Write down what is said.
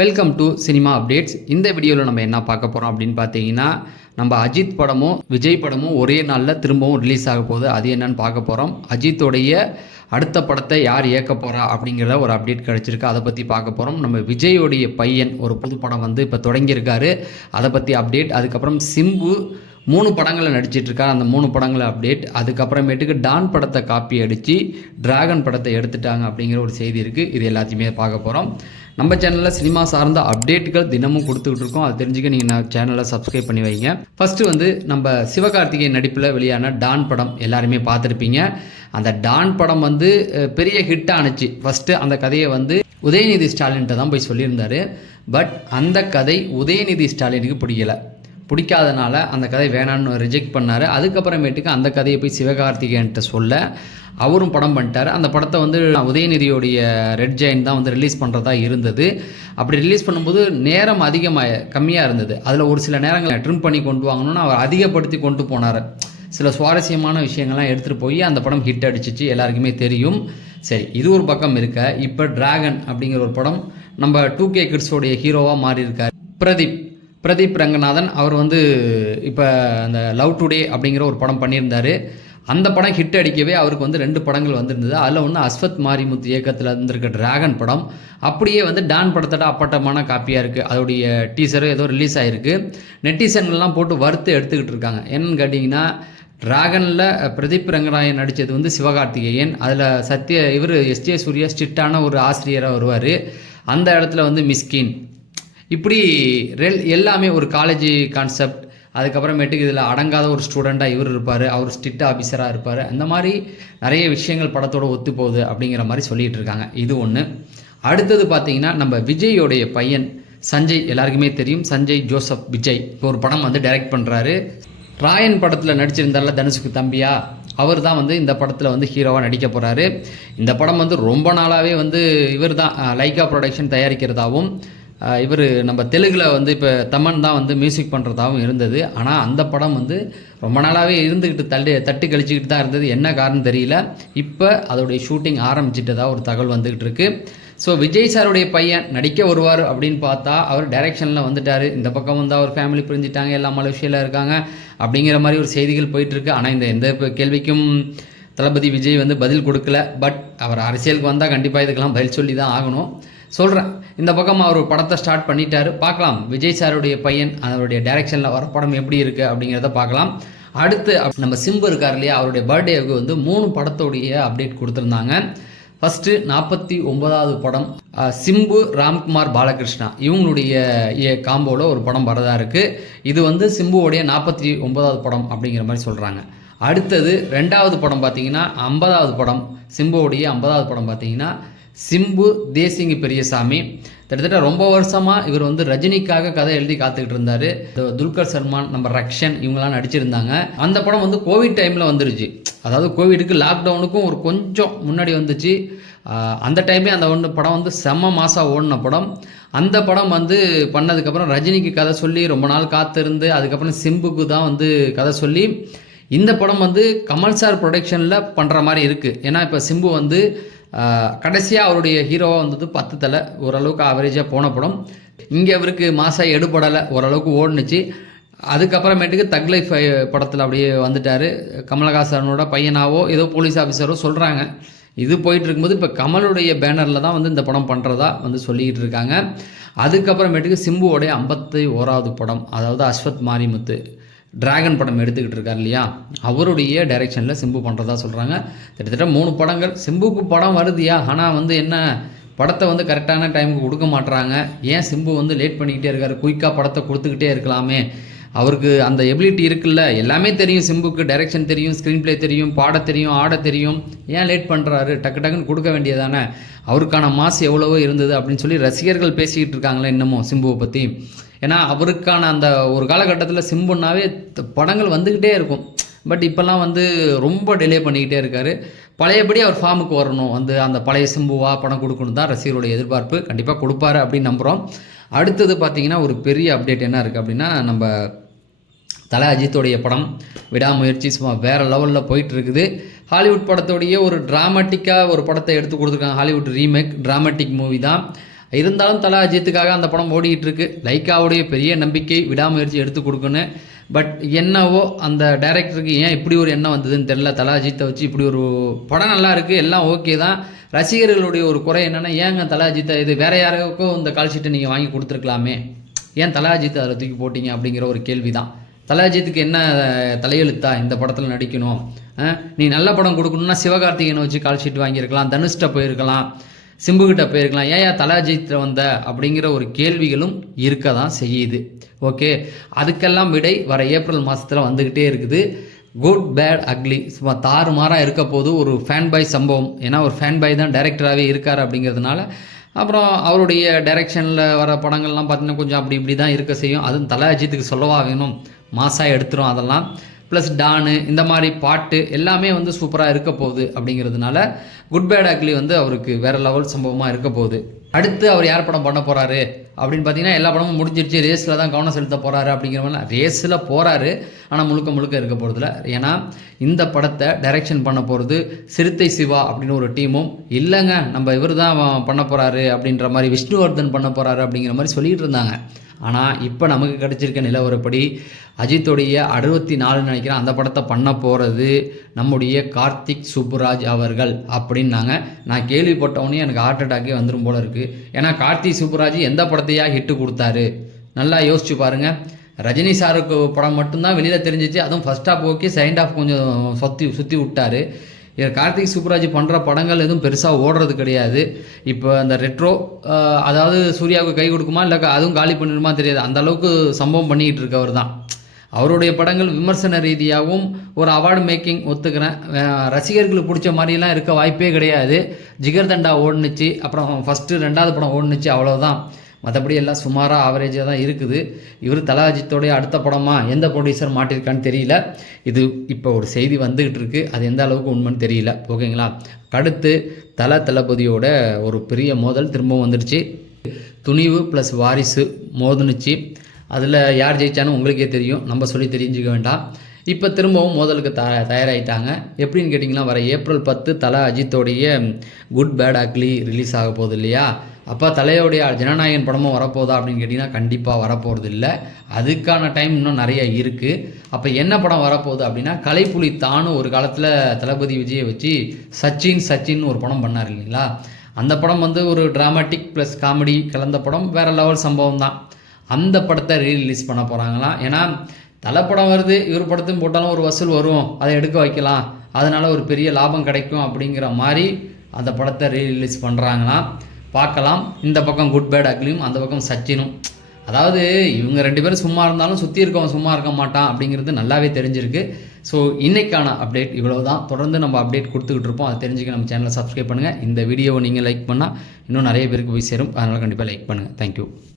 Welcome to cinema updates. இந்த வீடியோவில் நம்ம என்ன பார்க்க போகிறோம் அப்படின்னு பார்த்தீங்கன்னா, நம்ம அஜித் படமும் விஜய் படமும் ஒரே நாளில் திரும்பவும் ரிலீஸ் ஆக போகுது. அது என்னன்னு பார்க்க போகிறோம். அஜித்தோடைய அடுத்த படத்தை யார் இயக்க போகிறா அப்படிங்கிற ஒரு அப்டேட் கிடச்சிருக்கு. அதை பற்றி பார்க்க போகிறோம். நம்ம விஜயோடைய பையன் ஒரு புது படம் வந்து இப்போ தொடங்கியிருக்காரு. அதை பற்றி அப்டேட். அதுக்கப்புறம் சிம்பு 3 படங்களில் நடிச்சிட்ருக்காரு. அந்த 3 படங்களை அப்டேட். அதுக்கப்புறமேட்டுக்கு டான் படத்தை காப்பி அடித்து டிராகன் படத்தை எடுத்துட்டாங்க அப்படிங்கிற ஒரு செய்தி இருக்குது. இது எல்லாத்தையுமே பார்க்க போகிறோம். நம்ம சேனலில் சினிமா சார்ந்த அப்டேட்டுகள் தினமும் கொடுத்துக்கிட்டு இருக்கோம். அது தெரிஞ்சுக்க நீங்கள் சேனலை சப்ஸ்கிரைப் பண்ணி வைங்க. ஃபஸ்ட்டு வந்து நம்ம சிவகார்த்திகேயன் நடிப்பில் வெளியான டான் படம் எல்லாருமே பார்த்துருப்பீங்க. அந்த டான் படம் வந்து பெரிய ஹிட் ஆணுச்சு. ஃபஸ்ட்டு அந்த கதையை வந்து உதயநிதி ஸ்டாலின்கிட்ட தான் போய் சொல்லியிருந்தார். பட் அந்த கதை உதயநிதி ஸ்டாலினுக்கு பிடிக்காதனால அந்த கதை வேணான்னு ரிஜெக்ட் பண்ணார். அதுக்கப்புறமேட்டுக்கு அந்த கதையை போய் சிவகார்த்திகேயன்கிட்ட சொல்ல அவரும் படம் பண்ணிட்டார். அந்த படத்தை வந்து உதயநிதியோடைய ரெட் ஜெயின் தான் வந்து ரிலீஸ் பண்ணுறதா இருந்தது. அப்படி ரிலீஸ் பண்ணும்போது நேரம் கம்மியாக இருந்தது. அதில் ஒரு சில நேரங்களை ட்ரிம் பண்ணி கொண்டு வாங்கணும்னு அவர் அதிகப்படுத்தி கொண்டு போனார். சில சுவாரஸ்யமான விஷயங்கள்லாம் எடுத்துகிட்டு போய் அந்த படம் ஹிட் அடிச்சிச்சு, எல்லாருக்குமே தெரியும். சரி, இது ஒரு பக்கம் இருக்க, இப்போ டிராகன் அப்படிங்கிற ஒரு படம் நம்ம 2K கிட்ஸோடைய ஹீரோவாக மாறி இருக்கார் பிரதீப் ரங்கநாதன். அவர் வந்து இப்போ அந்த லவ் டுடே அப்படிங்கிற ஒரு படம் பண்ணியிருந்தார். அந்த படம் ஹிட் அடிக்கவே அவருக்கு வந்து 2 படங்கள் வந்திருந்தது. அதில் ஒன்று அஸ்வத் மாரிமுத்து இயக்கத்தில் இருந்திருக்க டிராகன் படம் அப்படியே வந்து டான் படத்தோட அப்பட்டமான காப்பியாக இருக்குது. அதோடைய டீசரும் ஏதோ ரிலீஸ் ஆகிருக்கு. நெட்டிசன்கள்லாம் போட்டு வறுத்து எடுத்துக்கிட்டு இருக்காங்க. என்னன்னு கேட்டிங்கன்னா, டிராகனில் பிரதீப் ரங்கநாதன் நடித்தது வந்து சிவகார்த்திகேயன். அதில் இவர் எஸ்ஜே சூர்யா ஸ்ட்ரிக்டான ஒரு ஆசிரியராக வருவார். அந்த இடத்துல வந்து மிஸ்கின் இப்படி எல்லாமே ஒரு காலேஜ் கான்செப்ட். அதுக்கப்புறமேட்டுக்கு இதில் அடங்காத ஒரு ஸ்டூடெண்ட்டாக இவர் இருப்பார், அவர் ஸ்ட்ரிக்ட் ஆஃபீஸராக இருப்பார். அந்த மாதிரி நிறைய விஷயங்கள் படத்தோடு ஒத்து போகுது அப்படிங்கிற மாதிரி சொல்லிகிட்டு இருக்காங்க. இது ஒன்று. அடுத்தது பார்த்திங்கன்னா, நம்ம விஜயோடைய பையன் சஞ்சய், எல்லாருக்குமே தெரியும். சஞ்சய் ஜோசப் விஜய் ஒரு படம் வந்து டைரக்ட் பண்ணுறாரு. ராயன் படத்தில் நடிச்சிருந்தால தனுஷுக்கு தம்பியா, அவர் தான் வந்து இந்த படத்தில் வந்து ஹீரோவாக நடிக்க போகிறாரு. இந்த படம் வந்து ரொம்ப நாளாகவே வந்து இவர் தான் லைகா ப்ரொடக்ஷன் தயாரிக்கிறதாகவும், இவர் நம்ம தெலுங்கில் வந்து இப்போ தமன் தான் வந்து மியூசிக் பண்ணுறதாகவும் இருந்தது. ஆனால் அந்த படம் வந்து ரொம்ப நாளாகவே இருந்துக்கிட்டு தட்டி கழிச்சிக்கிட்டு தான் இருந்தது. என்ன காரணம் தெரியல. இப்போ அதோடைய ஷூட்டிங் ஆரம்பிச்சிட்டதாக ஒரு தகவல் வந்துக்கிட்டு இருக்குது. ஸோ விஜய் சாருடைய பையன் நடிக்க வருவார் அப்படின்னு பார்த்தா அவர் டைரக்ஷனில் வந்துட்டார். இந்த பக்கம் வந்து அவர் ஃபேமிலி பிரிஞ்சிட்டாங்க, எல்லாம் மலேசியாவில் இருக்காங்க அப்படிங்கிற மாதிரி ஒரு செய்திகள் போயிட்டுருக்கு. ஆனால் எந்த கேள்விக்கும் தளபதி விஜய் வந்து பதில் கொடுக்கல. பட் அவர் அரசியலுக்கு வந்தால் கண்டிப்பாக இதுக்கெல்லாம் பதில் சொல்லி தான் ஆகணும். சொல்கிறேன், இந்த பக்கம் அவர் படத்தை ஸ்டார்ட் பண்ணிட்டார். பார்க்கலாம் விஜய் சாருடைய பையன் அவருடைய டைரக்ஷனில் வர படம் எப்படி இருக்குது அப்படிங்கிறத பார்க்கலாம். அடுத்து நம்ம சிம்பு இருக்கார் இல்லையா, அவருடைய பர்த்டேவுக்கு வந்து 3 படத்தோடைய அப்டேட் கொடுத்துருந்தாங்க. ஃபஸ்ட்டு 49வது படம் சிம்பு ராம்குமார் பாலகிருஷ்ணா இவங்களுடைய காம்போவில் ஒரு படம் வரதா இருக்குது. இது வந்து சிம்புவோடைய 49வது படம் அப்படிங்கிற மாதிரி சொல்கிறாங்க. அடுத்தது 2வது படம் பார்த்திங்கன்னா 50வது படம், சிம்புவோடைய 50வது படம் பார்த்திங்கன்னா சிம்பு தேசிங்க பெரியசாமி. கிட்டத்தட்ட ரொம்ப வருஷமாக இவர் வந்து ரஜினிக்காக கதை எழுதி காத்துக்கிட்டு இருந்தார். துல்கர் சல்மான், நம்ம ரக்ஷன் இவங்கெல்லாம் நடிச்சிருந்தாங்க. அந்த படம் வந்து கோவிட் டைமில் வந்துருச்சு. அதாவது கோவிடுக்கு லாக்டவுனுக்கும் ஒரு கொஞ்சம் முன்னாடி வந்துச்சு. அந்த டைமே அந்த படம் வந்து செம்ம மாதம் ஓடின படம். அந்த படம் வந்து பண்ணதுக்கப்புறம் ரஜினிக்கு கதை சொல்லி ரொம்ப நாள் காத்திருந்து அதுக்கப்புறம் சிம்புக்கு தான் வந்து கதை சொல்லி இந்த படம் வந்து கமல் சார் ப்ரொடக்ஷனில் பண்ணுற மாதிரி இருக்குது. ஏன்னா இப்போ சிம்பு வந்து கடைசியாக அவருடைய ஹீரோவாக வந்தது 10 தலை, ஓரளவுக்கு ஆவரேஜாக போன படம். இங்கே அவருக்கு மாதம் எடுபடலை, ஓரளவுக்கு ஓடுனுச்சு. அதுக்கப்புறமேட்டுக்கு தக் லைஃப் படத்தில் அப்படியே வந்துட்டார். கமலஹாசனோட பையனாவோ ஏதோ போலீஸ் ஆஃபீஸரோ சொல்கிறாங்க. இது போயிட்டு இருக்கும்போது இப்போ கமலுடைய பேனரில் தான் வந்து இந்த படம் பண்ணுறதா வந்து சொல்லிக்கிட்டு இருக்காங்க. அதுக்கப்புறமேட்டுக்கு சிம்புவோடைய 51வது படம், அதாவது அஸ்வத் மாரிமுத்து டிராகன் படம் எடுத்துக்கிட்டு இருக்கார் இல்லையா, அவருடைய டைரெக்ஷனில் சிம்பு பண்ணுறதா சொல்கிறாங்க. கிட்டத்தட்ட 3 படங்கள். சிம்புக்கு படம் வருதுயா, ஆனால் வந்து என்ன படத்தை வந்து கரெக்டான டைமுக்கு கொடுக்க மாட்டுறாங்க. ஏன் சிம்பு வந்து லேட் பண்ணிக்கிட்டே இருக்கார்? குயிக்காக படத்தை கொடுத்துக்கிட்டே இருக்கலாமே. அவருக்கு அந்த எபிலிட்டி இருக்குல்ல, எல்லாமே தெரியும். சிம்புக்கு டைரெக்ஷன் தெரியும், ஸ்க்ரீன் பிளே தெரியும், பாட தெரியும், ஆட தெரியும். ஏன் லேட் பண்ணுறாரு? டக்குன்னு கொடுக்க வேண்டியதானே. அவருக்கான மாஸ் எவ்வளவோ இருந்தது அப்படின்னு சொல்லி ரசிகர்கள் பேசிக்கிட்டு இருக்காங்களே இன்னமும் சிம்புவை பற்றி. ஏன்னா அவருக்கான அந்த ஒரு காலகட்டத்தில் சிம்புன்னாவே படங்கள் வந்துக்கிட்டே இருக்கும். பட் இப்போல்லாம் வந்து ரொம்ப டிலே பண்ணிக்கிட்டே இருக்கார். பழையபடி அவர் ஃபார்முக்கு வரணும், வந்து அந்த பழைய சிம்புவாக படம் கொடுக்கணும் தான் ரசிகருடைய எதிர்பார்ப்பு. கண்டிப்பாக கொடுப்பாரு அப்படின்னு நம்புகிறோம். அடுத்தது பார்த்திங்கன்னா ஒரு பெரிய அப்டேட் என்ன இருக்குது அப்படின்னா, நம்ம தலை அஜித்தோடைய படம் விடாமுயற்சி சும்மா வேறு லெவலில் போயிட்டுருக்குது. ஹாலிவுட் படத்தோடைய ஒரு ட்ராமாட்டிக்காக ஒரு படத்தை எடுத்து கொடுத்துருக்காங்க. ஹாலிவுட் ரீமேக் ட்ராமாட்டிக் மூவி தான். இருந்தாலும் தல அஜித்துக்காக அந்த படம் ஓடிக்கிட்டு இருக்கு. லைக்காவுடைய பெரிய நம்பிக்கை, விடாமுயற்சி எடுத்து கொடுக்கணும். பட் என்னவோ அந்த டைரக்டருக்கு ஏன் இப்படி ஒரு எண்ணம் வந்ததுன்னு தெரில. தல அஜித்தை வச்சு இப்படி ஒரு படம் நல்லா இருக்குது, எல்லாம் ஓகே தான். ரசிகர்களுடைய ஒரு குறை என்னென்னா, ஏங்க தல அஜித்தை இது வேறு யாருக்கும் இந்த கால் ஷீட்டை நீங்கள் வாங்கி கொடுத்துருக்கலாமே, ஏன் தல அஜித்தை அதில் தூக்கி போட்டிங்க அப்படிங்கிற ஒரு கேள்வி தான். தல அஜித்துக்கு என்ன தலையெழுத்தா இந்த படத்தில் நடிக்கணும்? நீ நல்ல படம் கொடுக்கணுன்னா சிவகார்த்திகேயனை வச்சு கால் ஷீட் வாங்கியிருக்கலாம், தனுஷ்ட போயிருக்கலாம், சிம்புக்கிட்ட போயிருக்கலாம், ஏன் தல அஜித்தில் வந்த அப்படிங்கிற ஒரு கேள்விகளும் இருக்க தான் செய்யுது. ஓகே, அதுக்கெல்லாம் விடை வர ஏப்ரல் மாதத்தில் வந்துக்கிட்டே இருக்குது. குட் பேட் அக்லி சும்மா தாறுமாறாக இருக்க போது ஒரு ஃபேன் பாய் சம்பவம். ஏன்னா ஒரு ஃபேன் பாய் தான் டைரக்டராகவே இருக்கார் அப்படிங்கிறதுனால. அப்புறம் அவருடைய டைரெக்ஷனில் வர படங்கள்லாம் பார்த்திங்கன்னா கொஞ்சம் அப்படி இப்படி தான் இருக்க செய்யும். அதுவும் தல அஜித்துக்கு சொல்லவா வேணும், மாசாக எடுத்துரும் அதெல்லாம். ப்ளஸ் டானு இந்த மாதிரி பாட்டு எல்லாமே வந்து சூப்பராக இருக்க போகுது அப்படிங்கிறதுனால குட் பேட் அக்லி வந்து அவருக்கு வேறு லெவல் சம்பவமாக இருக்க போகுது. அடுத்து அவர் யார் படம் பண்ண போகிறாரு அப்படின்னு பார்த்தீங்கன்னா, எல்லா படமும் முடிஞ்சிருச்சு, ரேஸில் தான் கவனம் செலுத்த போகிறாரு அப்படிங்கிற மாதிரி. ரேஸில் போகிறாரு, ஆனால் முழுக்க முழுக்க இருக்க போகிறதில்ல. ஏன்னா இந்த படத்தை டைரெக்ஷன் பண்ண போகிறது சிறுத்தை சிவா அப்படின்னு ஒரு டீமும் இல்லைங்க, நம்ம இவர் தான் பண்ண போகிறாரு அப்படின்ற மாதிரி, விஷ்ணுவர்தன் பண்ண போகிறாரு அப்படிங்கிற மாதிரி சொல்லிகிட்டு இருந்தாங்க. ஆனால் இப்போ நமக்கு கிடச்சிருக்க நிலவரப்படி அஜித்துடைய 64 நினைக்கிறேன் அந்த படத்தை பண்ண போகிறது நம்முடைய கார்த்திக் சுப்புராஜ் அவர்கள் அப்படின்னாங்க. நான் கேள்விப்பட்டவொடனே எனக்கு ஹார்ட் அட்டாக்கே வந்துடும் போல இருக்குது. ஏன்னா கார்த்திக் சுப்புராஜ் எந்த படத்தையா ஹிட்டு கொடுத்தாரு நல்லா யோசிச்சு பாருங்கள். ரஜினி சாருக்கு படம் மட்டும்தான் வெளியில் தெரிஞ்சிச்சு, அதுவும் first half okay, second half கொஞ்சம் சுற்றி விட்டார். கார்த்திக் சுப்புராஜ் பண்ணுற படங்கள் எதுவும் பெருசாக ஓடுறது கிடையாது. இப்போ அந்த ரெட்ரோ அதாவது சூர்யாவுக்கு கை கொடுக்குமா இல்லை அதுவும் காலி பண்ணிடுமா தெரியாது, அந்த அளவுக்கு சம்பவம் பண்ணிக்கிட்டு இருக்கவர் தான். அவருடைய படங்கள் விமர்சன ரீதியாகவும் ஒரு அவார்டு மேக்கிங் ஒத்துக்கிறேன், ரசிகர்களுக்கு பிடிச்ச மாதிரிலாம் இருக்க வாய்ப்பே கிடையாது. ஜிகர்தண்டா ஓடுனுச்சு, அப்புறம் ஃபஸ்ட்டு 2வது படம் ஓடுனுச்சு, அவ்வளோதான். மற்றபடி எல்லாம் சுமாராக ஆவரேஜாக தான் இருக்குது. இவர் தல அஜித்தோடைய அடுத்த படமாக எந்த ப்ரொடியூசர் மாட்டிருக்கான்னு தெரியல. இது இப்போ ஒரு செய்தி வந்துக்கிட்டு இருக்குது, அது எந்த அளவுக்கு உண்மைன்னு தெரியல. ஓகேங்களா, அடுத்து தளபதியோட ஒரு பெரிய மோதல் திரும்பவும் வந்துடுச்சு. துணிவு ப்ளஸ் வாரிசு மோதுனுச்சு. அதில் யார் ஜெயிச்சான்னு உங்களுக்கே தெரியும், நம்ம சொல்லி தெரிஞ்சுக்க வேண்டாம். இப்போ திரும்பவும் மோதலுக்கு தயாராகிட்டாங்க. எப்படின்னு கேட்டிங்கன்னா, வர ஏப்ரல் 10 தல அஜித்தோடைய குட் பேட் அக்லி ரிலீஸ் ஆக போகுது இல்லையா? அப்போ தலையோடைய ஜனநாயகன் படமும் வரப்போதா அப்படின்னு கேட்டிங்கன்னா, கண்டிப்பாக வரப்போகிறது இல்லை. அதுக்கான டைம் இன்னும் நிறைய இருக்குது. அப்போ என்ன படம் வரப்போகுது அப்படின்னா, கலைப்புலி தானும் ஒரு காலத்தில் தளபதி விஜயை வச்சு சச்சின் ஒரு படம் பண்ணார் இல்லைங்களா? அந்த படம் வந்து ஒரு ட்ராமாட்டிக் ப்ளஸ் காமெடி கலந்த படம், வேறு லெவல் சம்பவம் தான். அந்த படத்தை ரீரிலீஸ் பண்ண போகிறாங்களாம். ஏன்னா படம் வருது, இவர் படத்தையும் போட்டாலும் ஒரு வசூல் வரும், அதை எடுக்க வைக்கலாம், அதனால் ஒரு பெரிய லாபம் கிடைக்கும் அப்படிங்கிற மாதிரி அந்த படத்தை ரீரிலீஸ் பண்ணுறாங்களாம். பார்க்கலாம். இந்த பக்கம் குட் பேட் அக்லியும், அந்த பக்கம் சச்சினும். அதாவது இவங்க 2 பேரும் சும்மா இருந்தாலும் சுற்றி இருக்கவன் சும்மா இருக்க மாட்டான் அப்படிங்கிறது நல்லாவே தெரிஞ்சிருக்கு. ஸோ இன்றைக்கான அப்டேட் இவ்வளோ தான். தொடர்ந்து நம்ம அப்டேட் கொடுத்துக்கிட்டு இருப்போம். அதை தெரிஞ்சுக்க நம்ம சேனலை சப்ஸ்கிரைப் பண்ணுங்கள். இந்த வீடியோவை நீங்கள் லைக் பண்ணால் இன்னும் நிறைய பேருக்கு போய் சேரும், அதனால் கண்டிப்பாக லைக் பண்ணுங்கள். தேங்க்யூ.